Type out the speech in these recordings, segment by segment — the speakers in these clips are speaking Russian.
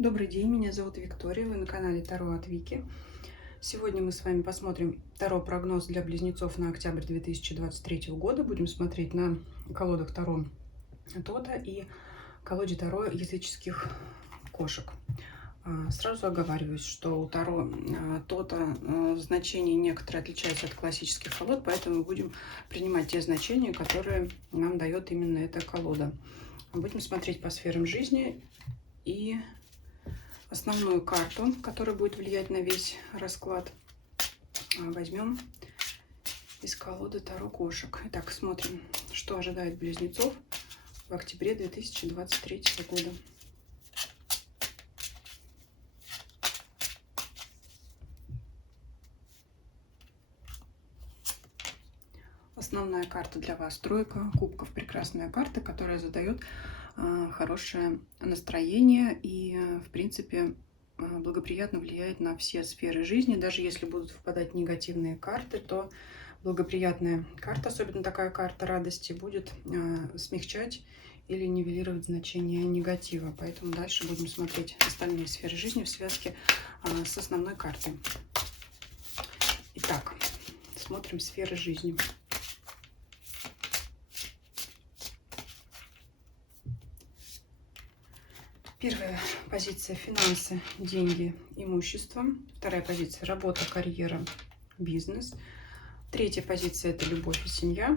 Добрый день, меня зовут Виктория, вы на канале Таро от Вики. Сегодня мы с вами посмотрим Таро-прогноз для близнецов на октябрь 2023 года. Будем смотреть на колодах Таро Тота и колоде Таро языческих кошек. Сразу оговариваюсь, что у Таро Тота значения некоторые отличаются от классических колод, поэтому мы будем принимать те значения, которые нам дает именно эта колода. Будем смотреть по сферам жизни и основную карту, которая будет влиять на весь расклад, возьмем из колоды Таро кошек. Итак, смотрим, что ожидает близнецов в октябре 2023 года. Основная карта для вас тройка кубков. Прекрасная карта, которая задает хорошее настроение и, в принципе, благоприятно влияет на все сферы жизни. Даже если будут выпадать негативные карты, то благоприятная карта, особенно такая карта радости, будет смягчать или нивелировать значение негатива. Поэтому дальше будем смотреть остальные сферы жизни в связке с основной картой. Итак, смотрим сферы жизни. Первая позиция — финансы, деньги, имущество. Вторая позиция — работа, карьера, бизнес. Третья позиция — это любовь и семья.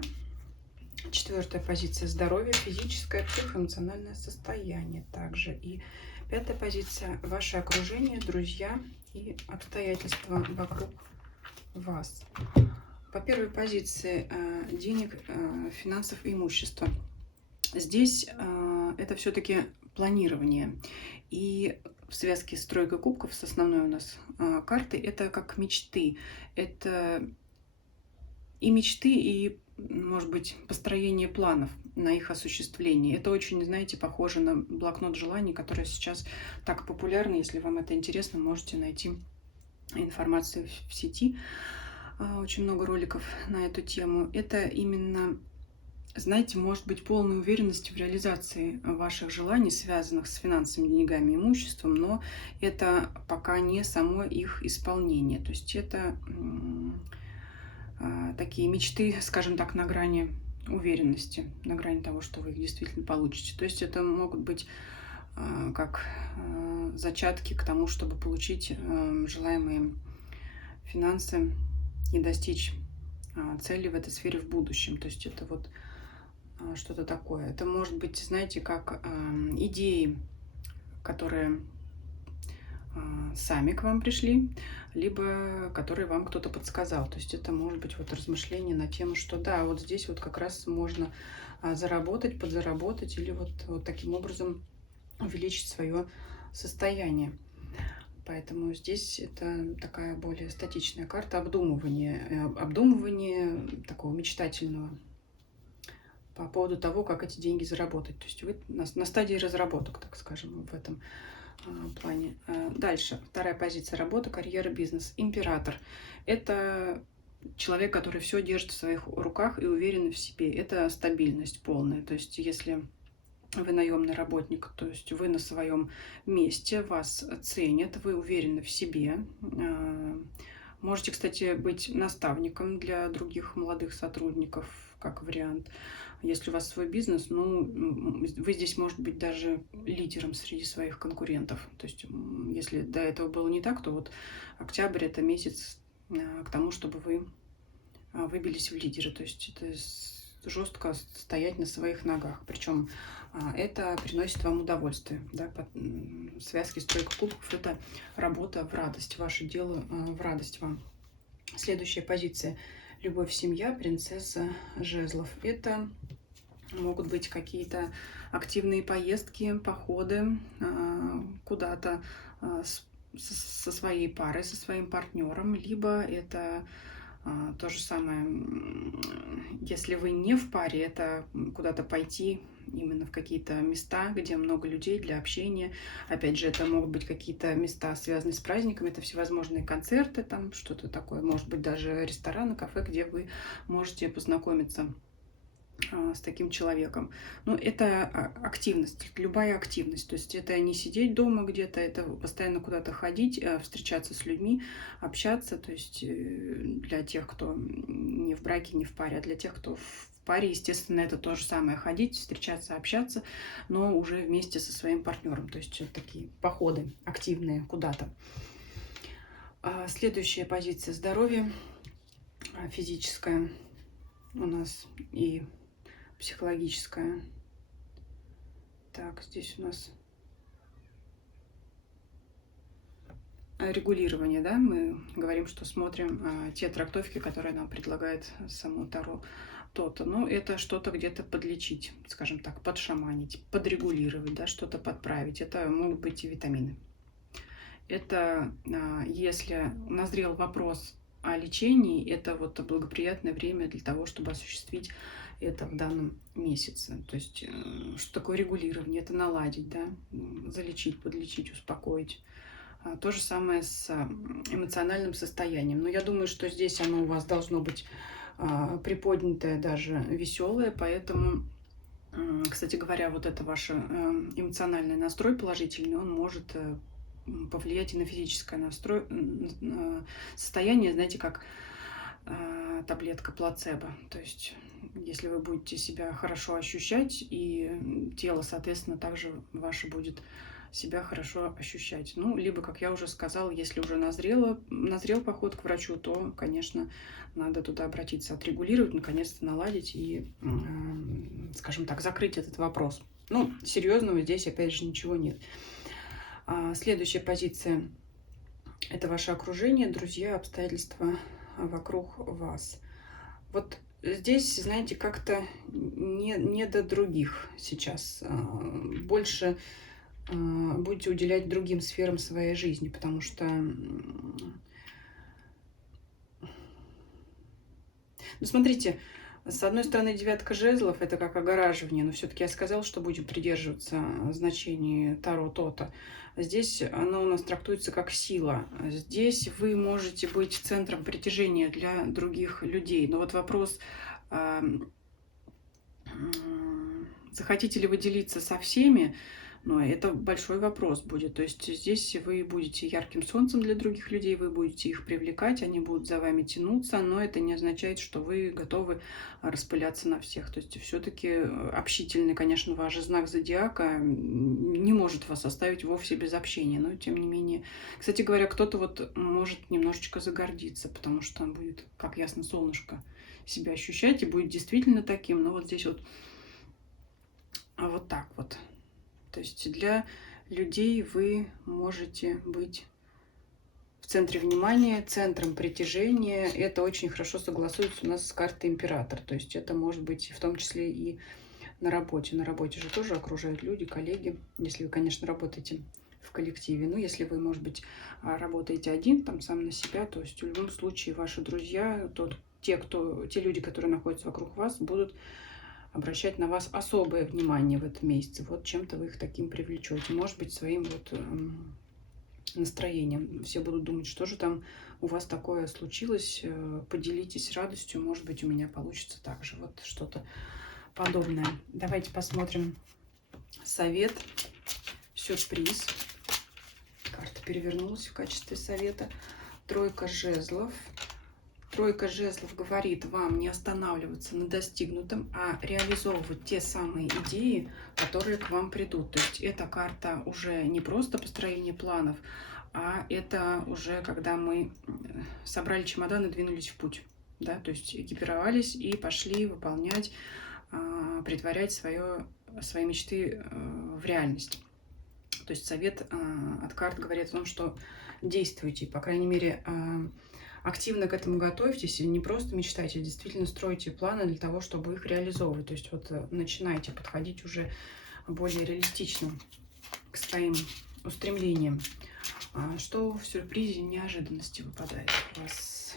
Четвертая позиция — здоровье, физическое, психоэмоциональное состояние также. И пятая позиция — ваше окружение, друзья и обстоятельства вокруг вас. По первой позиции денег, финансов и имущества. Здесь это все-таки планирование. И в связке с тройкой кубков, с основной у нас картой, это как мечты. Это и мечты, и, может быть, построение планов на их осуществление. Это очень, знаете, похоже на блокнот желаний, который сейчас так популярен. Если вам это интересно, можете найти информацию в сети. Очень много роликов на эту тему. Это именно, знаете, может быть полная уверенность в реализации ваших желаний, связанных с финансами, деньгами, имуществом, но это пока не само их исполнение. То есть это такие мечты, скажем так, на грани уверенности, на грани того, что вы их действительно получите. То есть это могут быть как зачатки к тому, чтобы получить желаемые финансы и достичь цели в этой сфере в будущем. То есть это вот что-то такое. Это может быть, знаете, как идеи, которые сами к вам пришли, либо которые вам кто-то подсказал. То есть это может быть вот размышление на тему, что да, вот здесь вот как раз можно заработать, подзаработать или вот таким образом увеличить свое состояние. Поэтому здесь это такая более статичная карта обдумывание такого мечтательного по поводу того, как эти деньги заработать. То есть вы на стадии разработок, так скажем, в этом плане. Дальше. Вторая позиция — работа, карьера, бизнес. Император. Это человек, который все держит в своих руках и уверен в себе. Это стабильность полная. То есть если вы наемный работник, то есть вы на своем месте, вас ценят, вы уверены в себе. Можете, кстати, быть наставником для других молодых сотрудников, как вариант. Если у вас свой бизнес, ну, вы здесь, может быть, даже лидером среди своих конкурентов. То есть, если до этого было не так, то вот октябрь — это месяц к тому, чтобы вы выбились в лидеры. То есть это жестко стоять на своих ногах. Причем это приносит вам удовольствие. Да? В связке с тройкой кубков это работа в радость, ваше дело в радость вам. Следующая позиция — любовь, семья, принцесса жезлов. Это могут быть какие-то активные поездки, походы куда-то со своей парой, со своим партнером, либо это то же самое, если вы не в паре, это куда-то пойти именно в какие-то места, где много людей для общения. Опять же, это могут быть какие-то места, связанные с праздниками, это всевозможные концерты, там что-то такое, может быть даже рестораны, кафе, где вы можете познакомиться с таким человеком. Ну, это активность, любая активность. То есть это не сидеть дома где-то, это постоянно куда-то ходить, встречаться с людьми, общаться. То есть для тех, кто не в браке, не в паре, а для тех, кто в паре, естественно, это то же самое. Ходить, встречаться, общаться, но уже вместе со своим партнером. То есть такие походы активные куда-то. Следующая позиция здоровья физическая у нас и психологическая. Так, здесь у нас регулирование, да, мы говорим, что смотрим те трактовки, которые нам предлагает само Таро то-то. Ну, это что-то где-то подлечить, скажем так, подшаманить, подрегулировать, да, что-то подправить. Это могут быть и витамины. Это если назрел вопрос о лечении, это вот благоприятное время для того, чтобы осуществить это в данном месяце. То есть, что такое регулирование? Это наладить, да, залечить, подлечить, успокоить. То же самое с эмоциональным состоянием. Но я думаю, что здесь оно у вас должно быть приподнятое, даже веселое, поэтому, кстати говоря, вот это ваш эмоциональный настрой положительный, он может повлиять и на физическое состояние, знаете, как таблетка плацебо. То есть, если вы будете себя хорошо ощущать, и тело, соответственно, также ваше будет себя хорошо ощущать. Ну, либо, как я уже сказала, если уже назрел поход к врачу, то, конечно, надо туда обратиться, отрегулировать, наконец-то наладить и, скажем так, закрыть этот вопрос. Ну, серьезного здесь, опять же, ничего нет. Следующая позиция – это ваше окружение, друзья, обстоятельства вокруг вас. Вот здесь, знаете, как-то не до других сейчас. Больше будете уделять другим сферам своей жизни, потому что, ну, смотрите, с одной стороны, девятка жезлов – это как огораживание, но все-таки я сказала, что будем придерживаться значений Таро то-то. Здесь оно у нас трактуется как сила. Здесь вы можете быть центром притяжения для других людей. Но вот вопрос, захотите ли вы делиться со всеми, но это большой вопрос будет. То есть здесь вы будете ярким солнцем для других людей, вы будете их привлекать, они будут за вами тянуться, но это не означает, что вы готовы распыляться на всех. То есть все-таки общительный, конечно, ваш знак зодиака не может вас оставить вовсе без общения, но тем не менее. Кстати говоря, кто-то вот может немножечко загордиться, потому что он будет, как ясно, солнышко себя ощущать и будет действительно таким. Но вот здесь вот так вот. То есть для людей вы можете быть в центре внимания, центром притяжения. Это очень хорошо согласуется у нас с картой император. То есть это может быть в том числе и на работе. На работе же тоже окружают люди, коллеги, если вы, конечно, работаете в коллективе. Ну, если вы, может быть, работаете один, там, сам на себя, то есть в любом случае ваши друзья, те люди, которые находятся вокруг вас, будут обращать на вас особое внимание в этом месяце. Вот чем-то вы их таким привлечете. Может быть, своим вот настроением. Все будут думать, что же там у вас такое случилось. Поделитесь радостью. Может быть, у меня получится так же. Вот что-то подобное. Давайте посмотрим совет. Сюрприз. Карта перевернулась в качестве совета. Тройка жезлов. Тройка жезлов говорит вам не останавливаться на достигнутом, а реализовывать те самые идеи, которые к вам придут. То есть эта карта уже не просто построение планов, а это уже когда мы собрали чемодан и двинулись в путь. Да? То есть экипировались и пошли выполнять, притворять свои мечты в реальность. То есть совет от карт говорит о том, что действуйте, по крайней мере, активно к этому готовьтесь и не просто мечтайте, а действительно стройте планы для того, чтобы их реализовывать. То есть вот начинайте подходить уже более реалистично к своим устремлениям. Что в сюрпризе неожиданности выпадает у вас?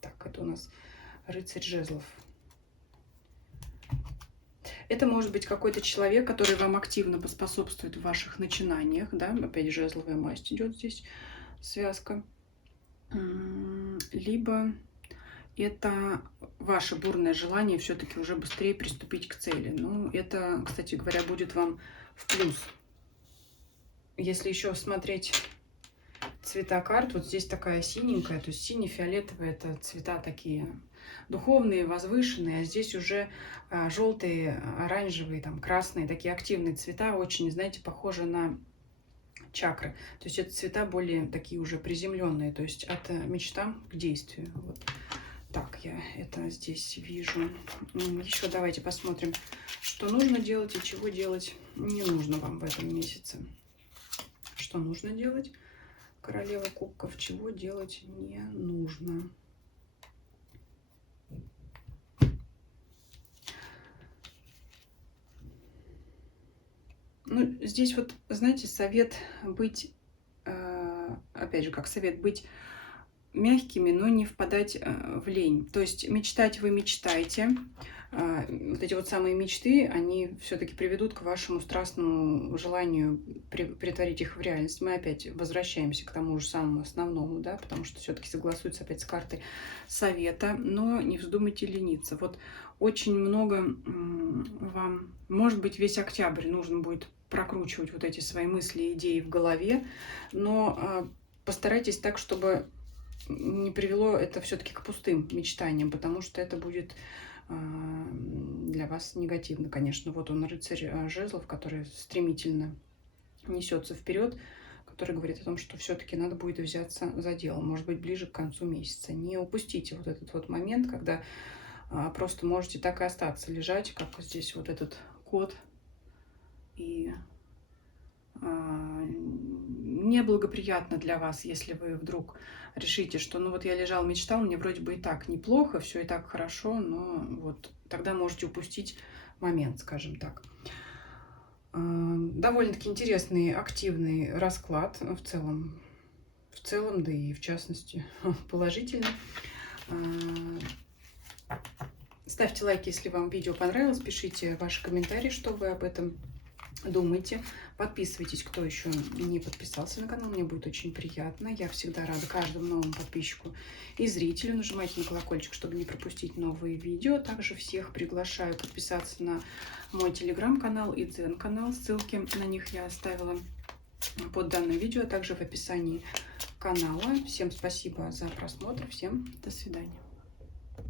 Так, это у нас рыцарь жезлов. Это может быть какой-то человек, который вам активно поспособствует в ваших начинаниях, да, опять жезловая масть идет здесь, связка. Либо это ваше бурное желание все-таки уже быстрее приступить к цели. Ну, это, кстати говоря, будет вам в плюс. Если еще смотреть цвета карт, вот здесь такая синенькая, то есть сине-фиолетовые — это цвета такие духовные, возвышенные, а здесь уже желтые, оранжевые, там, красные, такие активные цвета, очень, знаете, похожи на чакры. То есть это цвета более такие уже приземленные, то есть от мечтам к действию. Вот. Так, я это здесь вижу. Еще давайте посмотрим, что нужно делать и чего делать не нужно вам в этом месяце. Что нужно делать? Королева кубков. Чего делать не нужно? Ну, здесь вот, знаете, совет быть, опять же, как совет быть мягкими, но не впадать в лень. То есть мечтать вы мечтаете. Вот эти вот самые мечты, они все-таки приведут к вашему страстному желанию претворить их в реальность. Мы опять возвращаемся к тому же самому основному, да, потому что все-таки согласуется опять с картой совета, но не вздумайте лениться. Вот очень много вам, может быть, весь октябрь нужно будет прокручивать вот эти свои мысли и идеи в голове, но постарайтесь так, чтобы не привело это все-таки к пустым мечтаниям, потому что это будет для вас негативно, конечно. Вот он, рыцарь жезлов, который стремительно несется вперед, который говорит о том, что все-таки надо будет взяться за дело, может быть, ближе к концу месяца. Не упустите вот этот вот момент, когда просто можете так и остаться лежать, как здесь вот этот кот, и неблагоприятно для вас, если вы вдруг решите, что ну вот я лежал, мечтал, мне вроде бы и так неплохо, все и так хорошо, но вот тогда можете упустить момент, скажем так. Довольно-таки интересный, активный расклад в целом, да и в частности положительный. Ставьте лайк, если вам видео понравилось, пишите ваши комментарии, что вы об этом думайте. Подписывайтесь, кто еще не подписался на канал, мне будет очень приятно. Я всегда рада каждому новому подписчику и зрителю. Нажимайте на колокольчик, чтобы не пропустить новые видео. Также всех приглашаю подписаться на мой телеграм-канал и дзен-канал. Ссылки на них я оставила под данным видео, а также в описании канала. Всем спасибо за просмотр, всем до свидания.